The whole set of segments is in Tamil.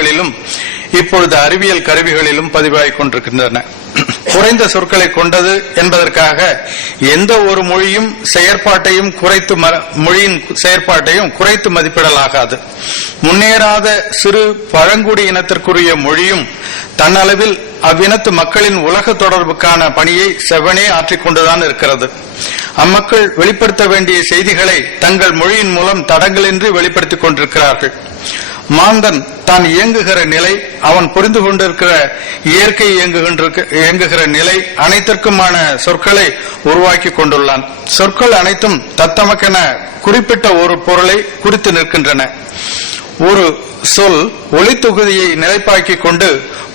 நூல்களிலும் இப்பொழுது அறிவியல் கருவிகளிலும் பதிவாகிக் கொண்டிருக்கின்றன. குறைந்த சொற்களை கொண்டது என்பதற்காக எந்த ஒரு மொழியின் செயற்பாட்டையும் குறைத்து மதிப்பிடலாகாது. முன்னேறாத சிறு பழங்குடி இனத்திற்குரிய மொழியும் தன்னளவில் அவ்வினத்து மக்களின் உலக தொடர்புக்கான பணியை செவ்வனே ஆற்றிக்கொண்டுதான் இருக்கிறது. அம்மக்கள் வெளிப்படுத்த வேண்டிய செய்திகளை தங்கள் மொழியின் மூலம் தடங்களின்றி வெளிப்படுத்திக் கொண்டிருக்கிறார்கள். மாந்தன் தான் இயங்குகிற நிலை, அவன் புரிந்து கொண்டிருக்கிற இயற்கை இயங்குகிற நிலை அனைத்திற்குமான சொற்களை உருவாக்கி கொண்டுள்ளான். சொற்கள் அனைத்தும் தத்தமக்கென குறிப்பிட்ட ஒரு பொருளை குறித்து நிற்கின்றன. ஒரு சொல் ஒளி தொகுதியை நிலைப்பாக்கிக் கொண்டு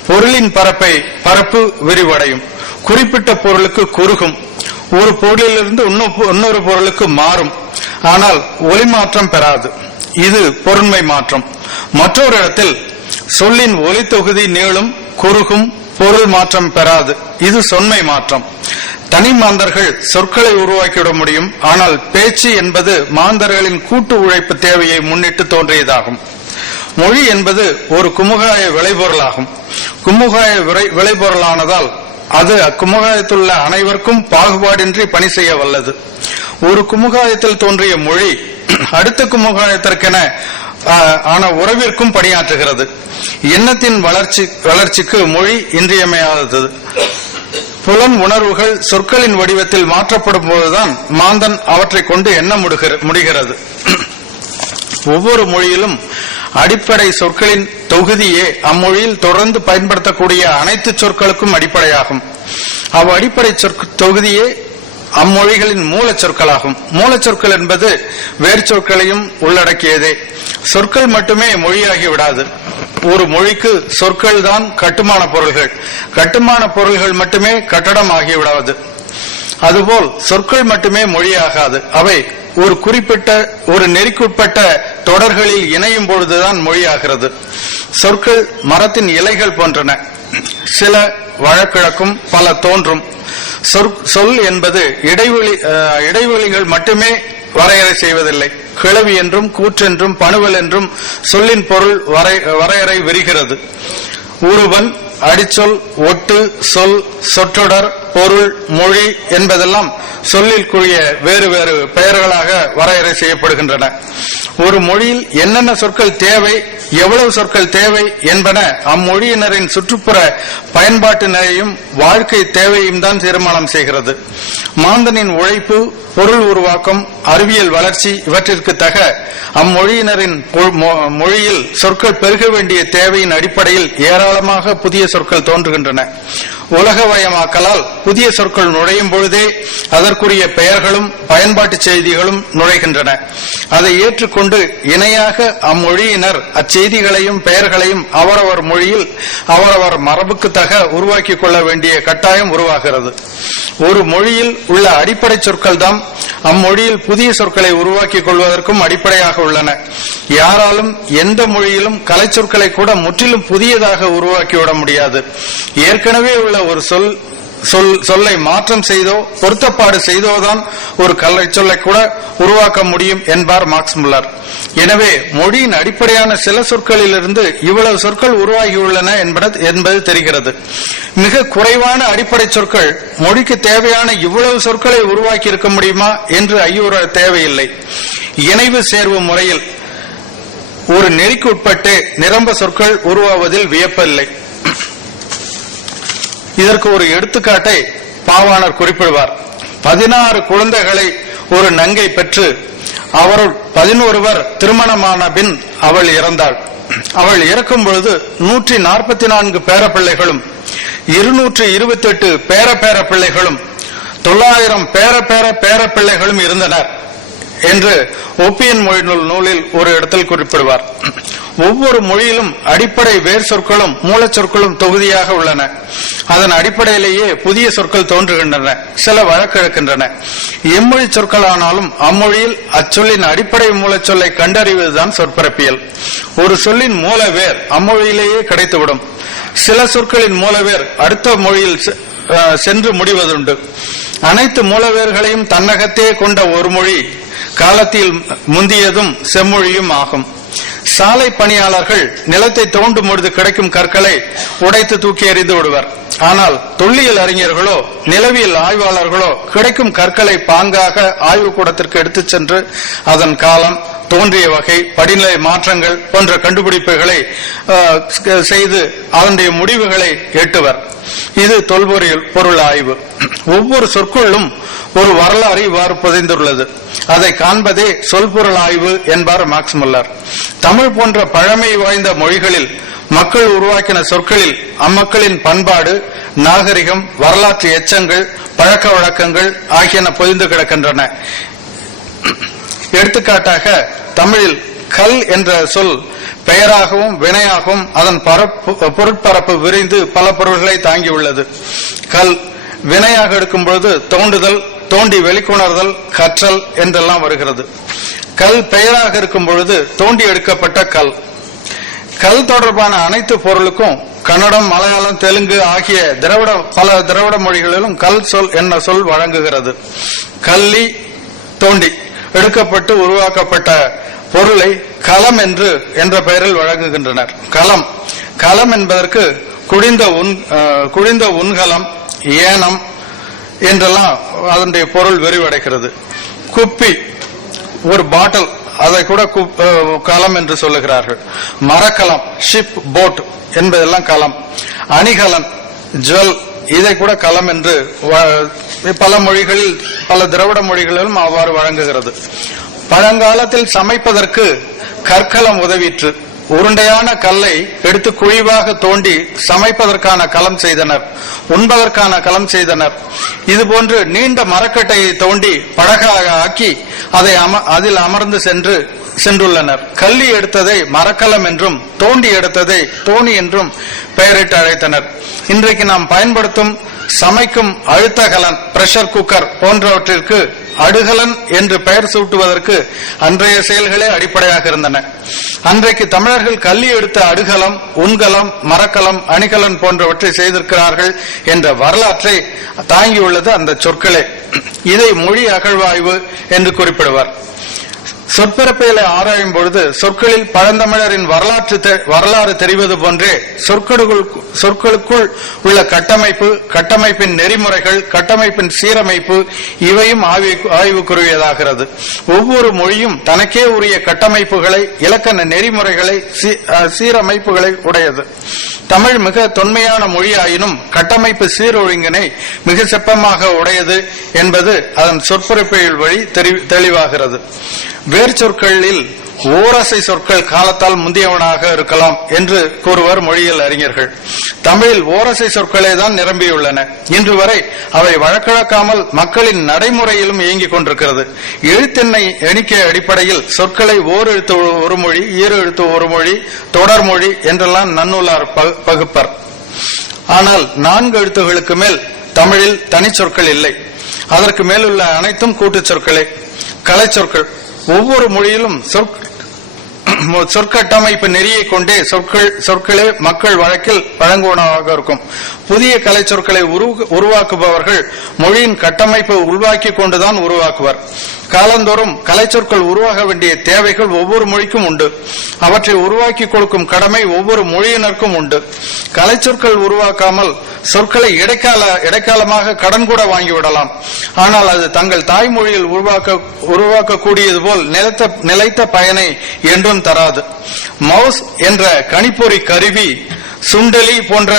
பொருளின் பரப்பு விரிவடையும். குறிப்பிட்ட பொருளுக்கு குறுகும். ஒரு பொருளிலிருந்து இன்னொரு பொருளுக்கு மாறும். ஆனால் ஒலி மாற்றம் பெறாது. இது பொருண்மை மாற்றம். மற்றொரு இடத்தில் சொல்லின் ஒலி தொகுதி நீளும், குறுகும், பொருள் மாற்றம் பெறாது. இது சொன்மை மாற்றம். தனி மாந்தர்கள் சொற்களை உருவாக்கிவிட முடியும். ஆனால் பேச்சு என்பது மாந்தர்களின் கூட்டு உழைப்பு தேவையை முன்னிட்டு தோன்றியதாகும். மொழி என்பது ஒரு குமுகாய விளைபொருளாகும். குமுகாய விளைபொருளானதால் அது அக்குமுகாயத்துள்ள அனைவருக்கும் பாகுபாடின்றி பணி செய்ய வல்லது. ஒரு குமுகாயத்தில் தோன்றிய மொழி அடுத்த குமுகாயத்திற்கென ஆன உறவிற்கும் பணியாற்றுகிறது. எண்ணத்தின் வளர்ச்சிக்கு மொழி இன்றியமையாதது. புலன் உணர்வுகள் சொற்களின் வடிவத்தில் மாற்றப்படும் போதுதான் மாந்தன் அவற்றை கொண்டு எண்ண முடிகிறது. ஒவ்வொரு மொழியிலும் அடிப்படை சொற்களின் தொகுதியே அம்மொழியில் தொடர்ந்து பயன்படுத்தக்கூடிய அனைத்து சொற்களுக்கும் அடிப்படையாகும். அவ்வடிப்படை தொகுதியே அம்மொழிகளின் மூல சொற்களாகும். மூலச்சொற்கள் என்பது வேறு சொற்களையும் உள்ளடக்கியதே. சொற்கள் மட்டுமே மொழியாகி விடாது. ஒரு மொழிக்கு சொற்கள் தான் கட்டுமான பொருள்கள். கட்டுமான பொருள்கள் மட்டுமே கட்டடம் ஆகிவிடாது. அதுபோல் சொற்கள் மட்டுமே மொழியாகாது. அவை ஒரு குறிப்பிட்ட ஒரு நெறிக்குட்பட்ட தொடர்களில் இணையும் பொழுதுதான் மொழியாகிறது. சொற்கள் மரத்தின் இலைகள் போன்றன. சில வழக்கிழக்கும், பல தோன்றும். சொல் என்பது இடைவெளிகள் மட்டுமே வரையறை செய்வதில்லை. கிளவி என்றும் கூற்றென்றும் பணுவல் என்றும் சொல்லின் பொருள் வரையறை விரிகிறது. உருவன், அடிச்சொல், ஒட்டு, சொல், சொற்றொடர், பொருள், மொழி என்பதெல்லாம் சொல்லிற்குரிய வேறு வேறு பெயர்களாக வரையறை செய்யப்படுகின்றன. ஒரு மொழியில் என்னென்ன சொற்கள் தேவை, எவ்வளவு சொற்கள் தேவை என்பன அம்மொழியினரின் சுற்றுப்புற பயன்பாட்டு நிலையும் வாழ்க்கை தேவையும் தான் தீர்மானம் செய்கிறது. மாந்தனின் உழைப்பு, பொருள் உருவாக்கம், அறிவியல் வளர்ச்சி இவற்றிற்கு தக அம்மொழியினரின் மொழியில் சொற்கள் பெருக வேண்டிய தேவையின் அடிப்படையில் ஏராளமாக புதிய சொற்கள் தோன்றுகின்றன. உலகமயமாக்கலால் புதிய சொற்கள் நுழையும் பொழுதே அதற்குரிய பெயர்களும் பயன்பாட்டு செய்திகளும் நுழைகின்றன. அதை ஏற்றுக்கொண்டு இணையாக அம்மொழியினர் அச்செய்திகளையும் பெயர்களையும் அவரவர் மொழியில் அவரவர் மரபுக்கு தக உருவாக்கிக் கொள்ள வேண்டிய கட்டாயம் உருவாகிறது. ஒரு மொழியில் உள்ள அடிப்படை சொற்கள் தான் அம்மொழியில் புதிய சொற்களை உருவாக்கிக் கொள்வதற்கும் அடிப்படையாக உள்ளன. யாராலும் எந்த மொழியிலும் கலை சொற்களை கூட முற்றிலும் புதியதாக உருவாக்கிவிட முடியாது. ஏற்கனவே உள்ள ஒரு சொல்லை மாற்றம் செய்தோ பொருத்தப்பாடு செய்தோதான் ஒரு கலை சொல்லை கூட உருவாக்க முடியும் என்பார் மார்க்ஸ் முல்லர். எனவே மொழியின் அடிப்படையான சில சொற்களிலிருந்து இவ்வளவு சொற்கள் உருவாகியுள்ளன என்பது தெரிகிறது. மிக குறைவான அடிப்படை சொற்கள் மொழிக்கு தேவையான இவ்வளவு சொற்களை உருவாக்கி இருக்க முடியுமா என்று ஐயுற தேவையில்லை. இணைவு சேர்வு முறையில் ஒரு நெறிக்கு உட்பட்டு நிரம்ப சொற்கள் உருவாவதில் வியப்பில்லை. இதற்கு ஒரு எடுத்துக்காட்டை பாவாணர் குறிப்பிடுவார். 16 குழந்தைகளை ஒரு நங்கை பெற்று அவருள் 11 திருமணமான பின் அவள் இறந்தாள். அவள் இறக்கும் பொழுது 144 பேரப்பிள்ளைகளும் 228 பேர பிள்ளைகளும் 900 பேர பிள்ளைகளும் இருந்தனர் என்று ஒப்பியன் மொழி நூலில் ஒரு இடத்தில் குறிப்பிடுவார். ஒவ்வொரு மொழியிலும் அடிப்படை வேர் சொற்களும் மூலச்சொற்களும் தொகுதியாக உள்ளன. அதன் அடிப்படையிலேயே புதிய சொற்கள் தோன்றுகின்றன, சில வழக்கெழுக்கின்றன. எம்மொழி சொற்களானாலும் அம்மொழியில் அச்சொல்லின் அடிப்படை மூலச்சொல்லை கண்டறிவதுதான் சொற்பிறப்பியல். ஒரு சொல்லின் மூல வேர் அம்மொழியிலேயே கிடைத்துவிடும். சில சொற்களின் மூலவேர் அடுத்த மொழியில் சென்று முடிவதுண்டு. அனைத்து மூலவேர்களையும் தன்னகத்தே கொண்ட ஒரு மொழி காலத்தில் முந்தியதும் செம்மொழியும் ஆகும். சாலை பணியாளர்கள் நிலத்தை தோண்டும் பொழுது கிடைக்கும் கற்களை உடைத்து தூக்கி எறிந்து விடுவர். ஆனால் தொல்லியல் அறிஞர்களோ நிலவியல் ஆய்வாளர்களோ கிடைக்கும் கற்களை பாங்காக ஆய்வுக்கூடத்திற்கு எடுத்துச் சென்று அதன் காலம், தோன்றிய வகை, படிநிலை மாற்றங்கள் போன்ற கண்டுபிடிப்புகளை செய்து அதனுடைய முடிவுகளை எட்டுவர். இது தொல்பொருள் பொருள் ஆய்வு. ஒவ்வொரு சொற்குள்ளும் ஒரு வரலாறு இவ்வாறு புதைந்துள்ளது. அதை காண்பதே சொல்பொருள் ஆய்வு என்பார் மார்க்ஸ் முல்லர். தமிழ் போன்ற பழமை வாய்ந்த மொழிகளில் மக்கள் உருவாக்கின சொற்களில் அம்மக்களின் பண்பாடு, நாகரிகம், வரலாற்று எச்சங்கள், பழக்க வழக்கங்கள் ஆகியன பொதிந்து கிடக்கின்றன. எடுத்துக்காட்டாக தமிழில் கல் என்ற சொல் பெயராகவும் வினையாகவும் அதன் பொருட்பரப்பு விரிந்து பல பொருள்களை தாங்கியுள்ளது. கல் வினையாக எடுக்கும் பொழுது தோண்டுதல், தோண்டி வெளிக்கொணர்தல், கற்றல் என்றெல்லாம் வருகிறது. கல் பெயராக இருக்கும் பொழுது தோண்டி எடுக்கப்பட்ட கல். கல் தொடர்பான அனைத்து பொருளுக்கும் கன்னடம், மலையாளம், தெலுங்கு ஆகிய பல திராவிட மொழிகளிலும் கல் சொல் என்ன சொல் வழங்குகிறது. கல்லி, தோண்டி எடுக்கப்பட்டு உருவாக்கப்பட்ட பொருளை களம் என்ற பெயரில் வழங்குகின்றனர். களம் என்பதற்கு குழிந்த உண்கலம், ஏனம் என்றெல்லாம் அதனுடைய பொருள் விரிவடைகிறது. குப்பி, ஒரு பாட்டில், அதை கூட களம் என்று சொல்லுகிறார்கள். மரக்கலம், ஷிப், போட் என்பதெல்லாம் களம். அணிகலன், ஜுவல், இதை கூட களம் என்று பல மொழிகளில், பல திராவிட மொழிகளிலும் அவ்வாறு வழங்குகிறது. பழங்காலத்தில் சமைப்பதற்கு கற்களம் உதவிற்று. உருண்டையான கல்லை எடுத்து குழிவாக தோண்டி சமைப்பதற்கான களம் செய்தனர், உண்பதற்கான களம் செய்தனர். இதுபோன்று நீண்ட மரக்கட்டையை தோண்டி படகாக ஆக்கி அதில் அமர்ந்து சென்றுள்ளனர். கல்லி எடுத்ததை மரக்கலம் என்றும் தோண்டி எடுத்ததை தோணி என்றும் பெயரிட்டு அழைத்தனர். இன்றைக்கு நாம் பயன்படுத்தும் சமைக்கும் அழுத்தகலன், பிரஷர் குக்கர் போன்றவற்றிற்கு அடுகலன் என்று பெயர் சூட்டுவதற்கு அன்றைய செயல்களே அடிப்படையாக இருந்தன. அன்றைக்கு தமிழர்கள் கல்லி எடுத்த அடுகலம், உண்கலம், மரக்கலம், அணிகலன் போன்றவற்றை செய்திருக்கிறார்கள் என்ற வரலாற்றை தாங்கியுள்ளது அந்த சொற்களே. இதை மொழி அகழ்வாய்வு என்று குறிப்பிடுவார். சொற்பிறப்பியலை ஆராயும் பொழுது சொற்களில் பழந்தமிழரின் வரலாறு தெரிவது போன்றே சொற்களுக்குள் உள்ள கட்டமைப்பின் நெறிமுறைகள், கட்டமைப்பின் சீரமைப்பு இவையும் ஆய்வுக்குரியதாகிறது. ஒவ்வொரு மொழியும் தனக்கே உரிய கட்டமைப்புகளை, இலக்கண நெறிமுறைகளை, சீரமைப்புகளை உடையது. தமிழ் மிக தொன்மையான மொழியாயினும் கட்டமைப்பு சீரொழுங்கினை மிக செப்பமாக உடையது என்பது அதன் சொற்பிறப்பியல் வழி தெளிவாகிறது. வேர்ச்சொற்களில் ஓரசை சொற்கள் காலத்தால் முந்தியவனாக இருக்கலாம் என்று கூறுவர் மொழியியல் அறிஞர்கள். தமிழில் ஓரசை சொற்களே தான் நிரம்பியுள்ளன. இன்று வரை அவை வழக்கழக்காமல் மக்களின் நடைமுறையிலும் இயங்கிக் கொண்டிருக்கிறது. எழுத்தெண்ணை எண்ணிக்கை அடிப்படையில் சொற்களை ஓர் எழுத்து ஒரு மொழி, ஈரு எழுத்து ஒரு மொழி, தொடர்மொழி என்றெல்லாம் நன்னூலார் பகுப்பர். ஆனால் 4 எழுத்துகளுக்கு மேல் தமிழில் தனி சொற்கள் இல்லை. அதற்கு மேலுள்ள அனைத்தும் கூட்டுச் சொற்களே. கலை சொற்கள் ஒவ்வொரு மொழியிலும் சொற்கட்டமைப்பு நெறியை கொண்டே சொற்களே மக்கள் வழக்கில் வழங்குவனவாக இருக்கும். புதிய கலை சொற்களை உருவாக்குபவர்கள் மொழியின் கட்டமைப்பை உள்வாக்கி கொண்டுதான் உருவாக்குவர். காலந்தோறும் கலை சொற்கள் உருவாக வேண்டிய தேவைகள் ஒவ்வொரு மொழிக்கும் உண்டு. அவற்றை உருவாக்கி கொடுக்கும் கடமை ஒவ்வொரு மொழியினருக்கும் உண்டு. கலை சொற்கள் உருவாக்காமல் சொற்களை இடைக்காலமாக கடன் கூட வாங்கிவிடலாம். ஆனால் அது தங்கள் தாய்மொழியில் உருவாக்கக்கூடியது போல் நிலைத்த பயனை என்றும் தராது. மவுஸ் என்ற கணிப்பொறி கருவி, சுண்டலி போன்ற